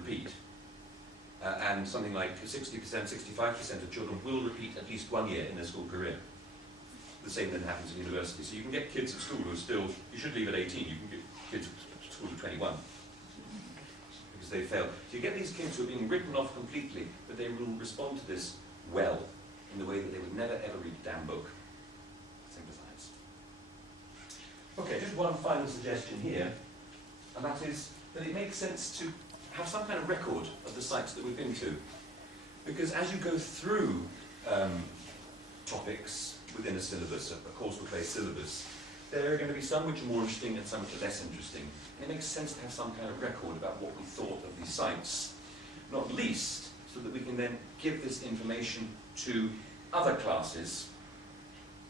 repeat. And something like 60%, 65% of children will repeat at least 1 year in their school career. The same then happens at university. So you can get kids at school who are still, you should leave at 18, you can get kids at school at 21. Because they fail. So you get these kids who are being written off completely, but they will respond to this well, in the way that they would never ever read a damn book. Simple science. Okay, just one final suggestion here, and that is that it makes sense to have some kind of record of the sites that we've been to. Because as you go through topics within a syllabus, a course book-based syllabus, there are going to be some which are more interesting and some which are less interesting. And it makes sense to have some kind of record about what we thought of these sites, not least so that we can then give this information to other classes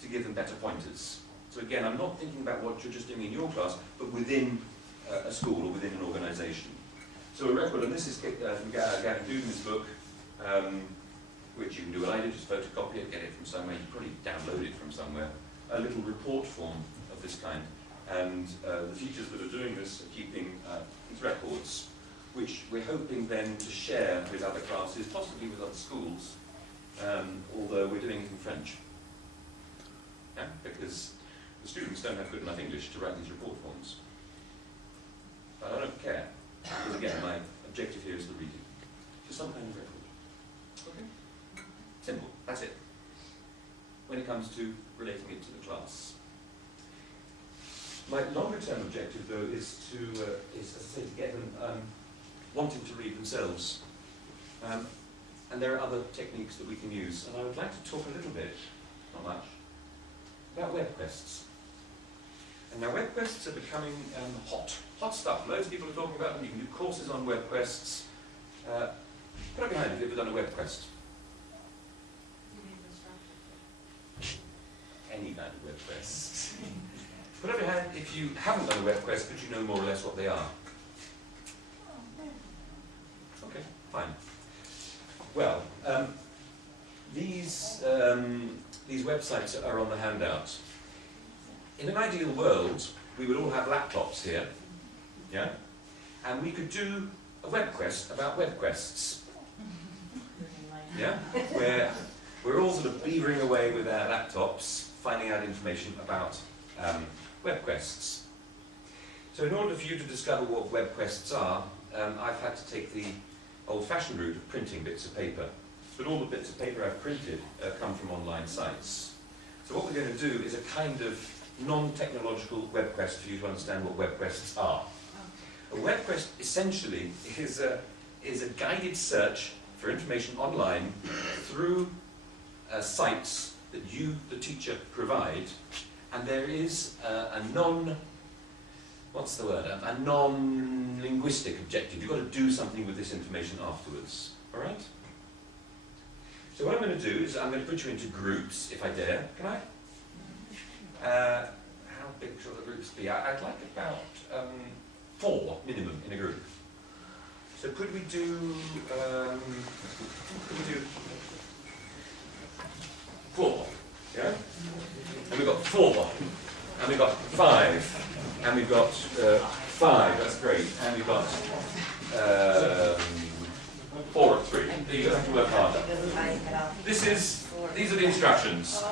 to give them better pointers. So again, I'm not thinking about what you're just doing in your class, but within a school or within an organisation. So a record, and this is from Gavin Dudin's book, which you can do what I did, just photocopy it, get it from somewhere, you can probably download it from somewhere, a little report form of this kind. And the teachers that are doing this are keeping these records, which we're hoping then to share with other classes, possibly with other schools, although we're doing it in French. Yeah? Because the students don't have good enough English to write these report forms. But I don't care, because again, my objective here is the reading. Just some kind of record. Okay? Simple, that's it. When it comes to relating it to the class. My longer term objective, though, is to, as I say, to get them wanting to read themselves. And there are other techniques that we can use. And I would like to talk a little bit, not much, about web quests. And now web quests are becoming hot stuff. Loads of people are talking about them. You can do courses on web quests. Put up your hand if you've ever done a web quest. Any kind of web quest. Put up your hand if you haven't done a web quest, but you know more or less what they are. Okay, fine. Well, these websites are on the handout. In an ideal world, we would all have laptops here, yeah? And we could do a web quest about web quests. Yeah? Where we're all sort of beavering away with our laptops, finding out information about web quests. So in order for you to discover what web quests are, I've had to take the old-fashioned route of printing bits of paper. But all the bits of paper I've printed come from online sites. So what we're going to do is a kind of non-technological web quest for you to understand what web quests are. A web quest essentially is a guided search for information online through sites that you, the teacher, provide, and there is a non-linguistic objective. You've got to do something with this information afterwards. All right? So what I'm going to do is I'm going to put you into groups, if I dare. Can I? How big should the groups be? I'd like about 4 minimum in a group. So could we do 4? Yeah? And we've got 4, and we've got 5, and we've got 5, that's great, and we've got 4 and 3. You don't have to work harder. These are the instructions.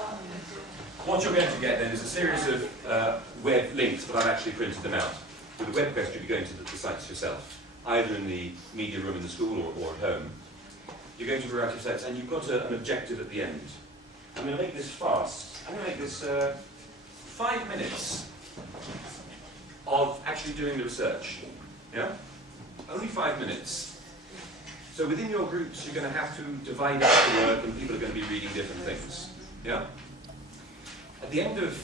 What you're going to get then is a series of web links, but I've actually printed them out. With a web quest, you'll be going to the sites yourself, either in the media room in the school or at home. You're going to a variety of sites, and you've got an objective at the end. I'm going to make this fast. I'm going to make this 5 minutes of actually doing the research. Yeah? Only 5 minutes. So within your groups, you're going to have to divide up the work, and people are going to be reading different things. Yeah? At the end of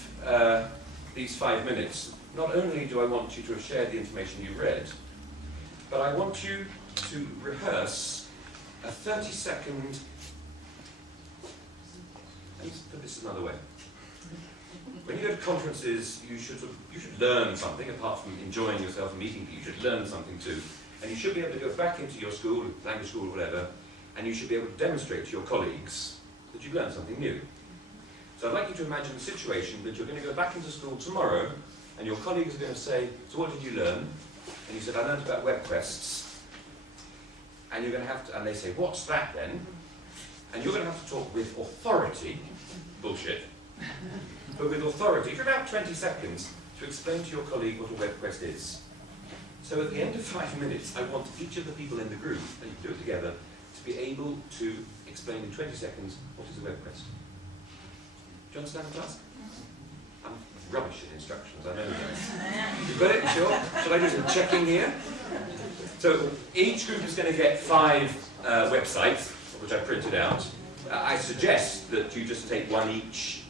these 5 minutes, not only do I want you to have shared the information you read, but I want you to rehearse a 30-second. Let's put this another way. When you go to conferences, you should learn something, apart from enjoying yourself and meeting people. You should learn something too. And you should be able to go back into your school, language school, or whatever, and you should be able to demonstrate to your colleagues that you've learned something new. So I'd like you to imagine a situation that you're going to go back into school tomorrow, and your colleagues are going to say, so what did you learn? And you said, I learned about web quests. And you're going to have to, and they say, what's that then? And you're going to have to talk with authority, bullshit, but with authority for about 20 seconds to explain to your colleague what a web quest is. So at the end of 5 minutes, I want each of the people in the group, and you can do it together, to be able to explain in 20 seconds what is a web quest. Do you understand the task? I'm rubbish at instructions, I know that. You've got it, sure? Shall I do some checking here? So each group is going to get 5 websites, which I printed out. I suggest that you just take one each,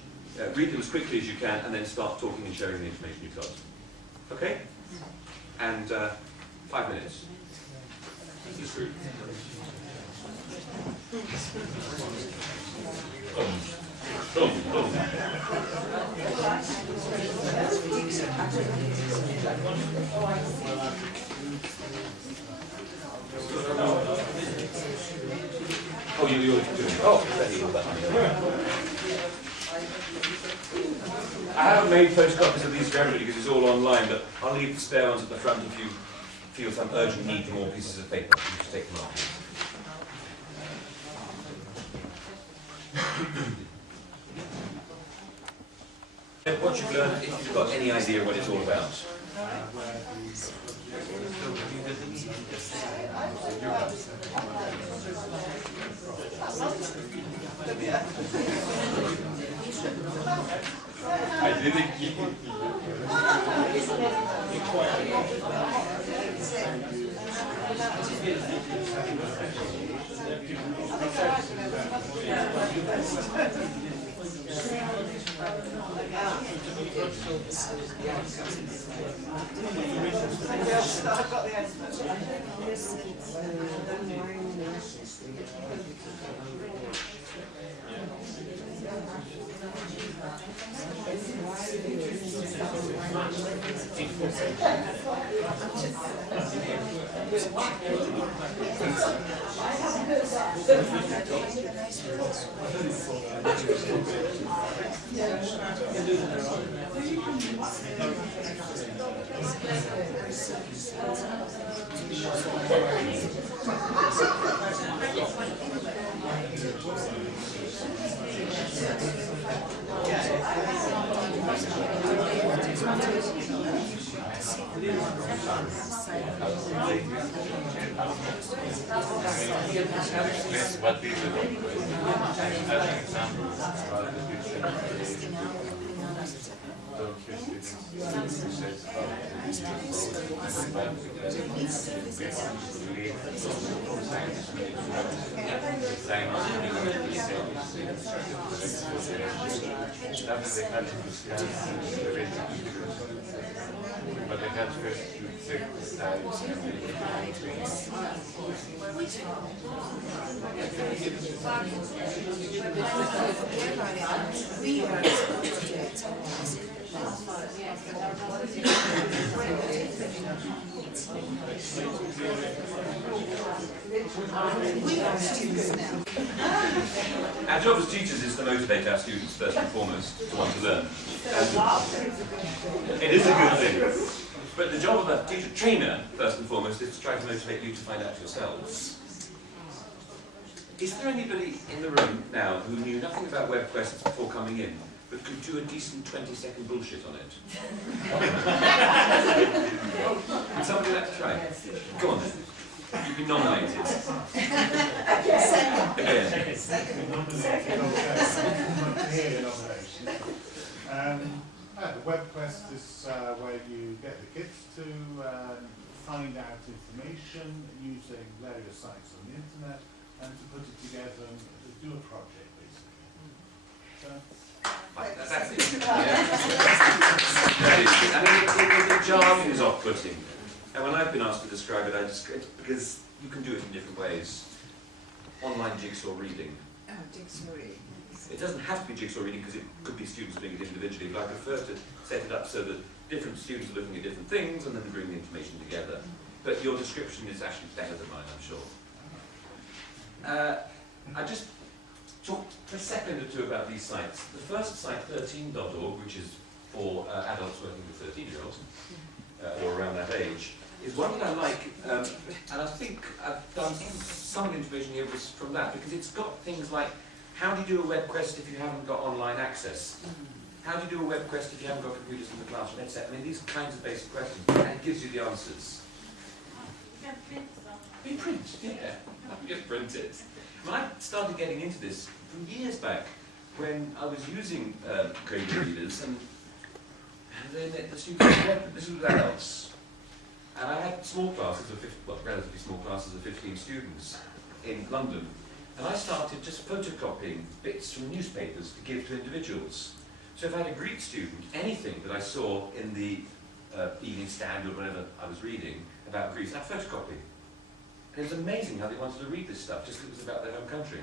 read them as quickly as you can, and then start talking and sharing the information you've got. Okay? And 5 minutes. This group. Oh, you're doing it. Oh, I haven't made photocopies of these for everybody because it's all online, but I'll leave the spare ones at the front if you feel some urgent need for more pieces of paper. You just take them off. What you've learned, if you've got any idea what it's all about. I didn't keep it. I've got the answer. What is the web quest? As an example, but they had first to check the styles and Our job as teachers is to motivate our students first and foremost to want to learn. And it is a good thing. But the job of a teacher trainer, first and foremost, is to try to motivate you to find out yourselves. Is there anybody in the room now who knew nothing about web quests before coming in, but could do a decent 20-second bullshit on it? Would somebody like to try? Go on then. You've been nominated. Again. The web quest is where you get the kids to find out information using various sites on the internet and to put it together and do a project, basically. So, That's it. That is it. I mean, the jargon is off-putting. And when I've been asked to describe it, I describe it because you can do it in different ways. Online jigsaw reading. Oh, jigsaw reading. It doesn't have to be jigsaw reading because it could be students doing it individually, but I prefer to set it up so that different students are looking at different things and then bring the information together. But your description is actually better than mine, I'm sure. I just talked for a second or two about these sites. The first site, 13.org, which is for adults working with 13-year-olds, or around that age, is one that I like, and I think I've done some of the information here was from that, because it's got things like, how do you do a web quest if you haven't got online access? How do you do a web quest if you haven't got computers in the classroom, etc. I mean, these kinds of basic questions, and it gives you the answers. We print, yeah. We just print it. When I started getting into this from years back, when I was using grade readers, and then the students read, this was with adults, and I had small classes of 50, well, relatively small classes of 15 students in London, and I started just photocopying bits from newspapers to give to individuals. So if I had a Greek student, anything that I saw in the Evening Standard or whatever I was reading about Greece, I'd photocopy. And it was amazing how they wanted to read this stuff, just because it was about their home country.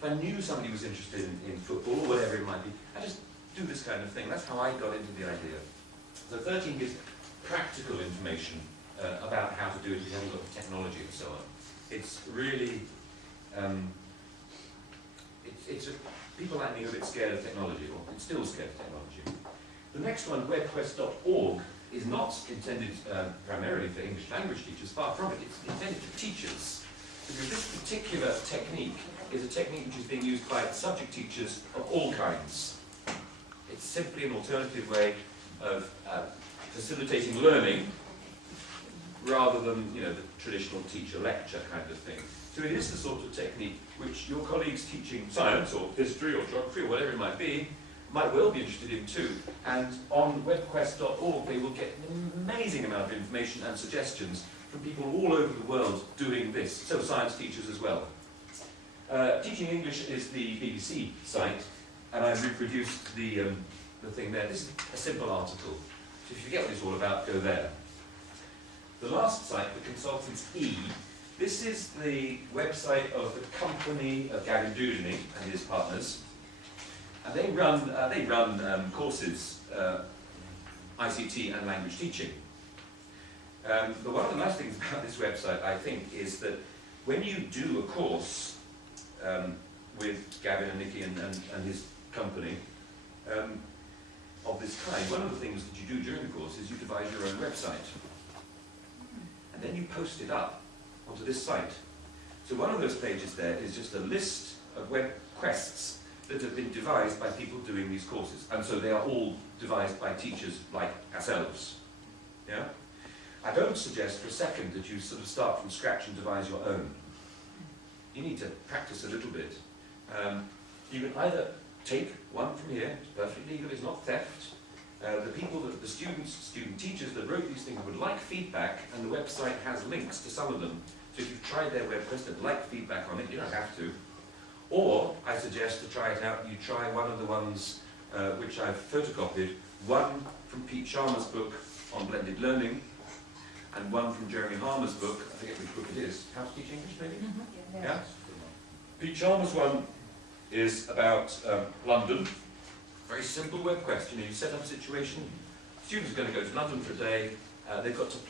If I knew somebody was interested in football or whatever it might be, I just do this kind of thing. That's how I got into the idea. So 13 gives practical information about how to do it if you haven't got the technology and so on. It's really, people like me are a bit scared of technology, or it's still scared of technology. The next one, webquest.org, is not intended primarily for English language teachers, far from it. It's intended for teachers, because this particular technique is a technique which is being used by subject teachers of all kinds. It's simply an alternative way of facilitating learning, rather than, you know, the traditional teacher lecture kind of thing. So it is the sort of technique which your colleagues teaching science or history or geography or whatever it might be might well be interested in too. And on webquest.org they will get an amazing amount of information and suggestions from people all over the world doing this, so science teachers as well. Teaching English is the BBC site, and I've reproduced the thing there. This is a simple article, so if you forget what it's all about, go there. The last site, the Consultants E, this is the website of the company of Gavin Dudeny and his partners, and they run courses, ICT and language teaching. But one of the nice things about this website, I think, is that when you do a course with Gavin and Nikki and his company of this kind, one of the things that you do during the course is you devise your own website. And then you post it up onto this site. So one of those pages there is just a list of web quests that have been devised by people doing these courses. And so they are all devised by teachers like ourselves. Yeah? I don't suggest for a second that you sort of start from scratch and devise your own. You need to practice a little bit. You can either take one from here, it's perfectly legal, it's not theft. The people, the student teachers that wrote these things would like feedback, and the website has links to some of them. So if you've tried their web quest and like feedback on it, you don't have to. Or, I suggest to try it out, you try one of the ones which I've photocopied, one from Pete Sharma's book on blended learning, and one from Jeremy Harmer's book, I forget which book it is, How to Teach English maybe? Mm-hmm. Yeah? Pete Sharma's one is about London. Very simple web quest. You know, you set up a situation, students are going to go to London for a day, they've got to plan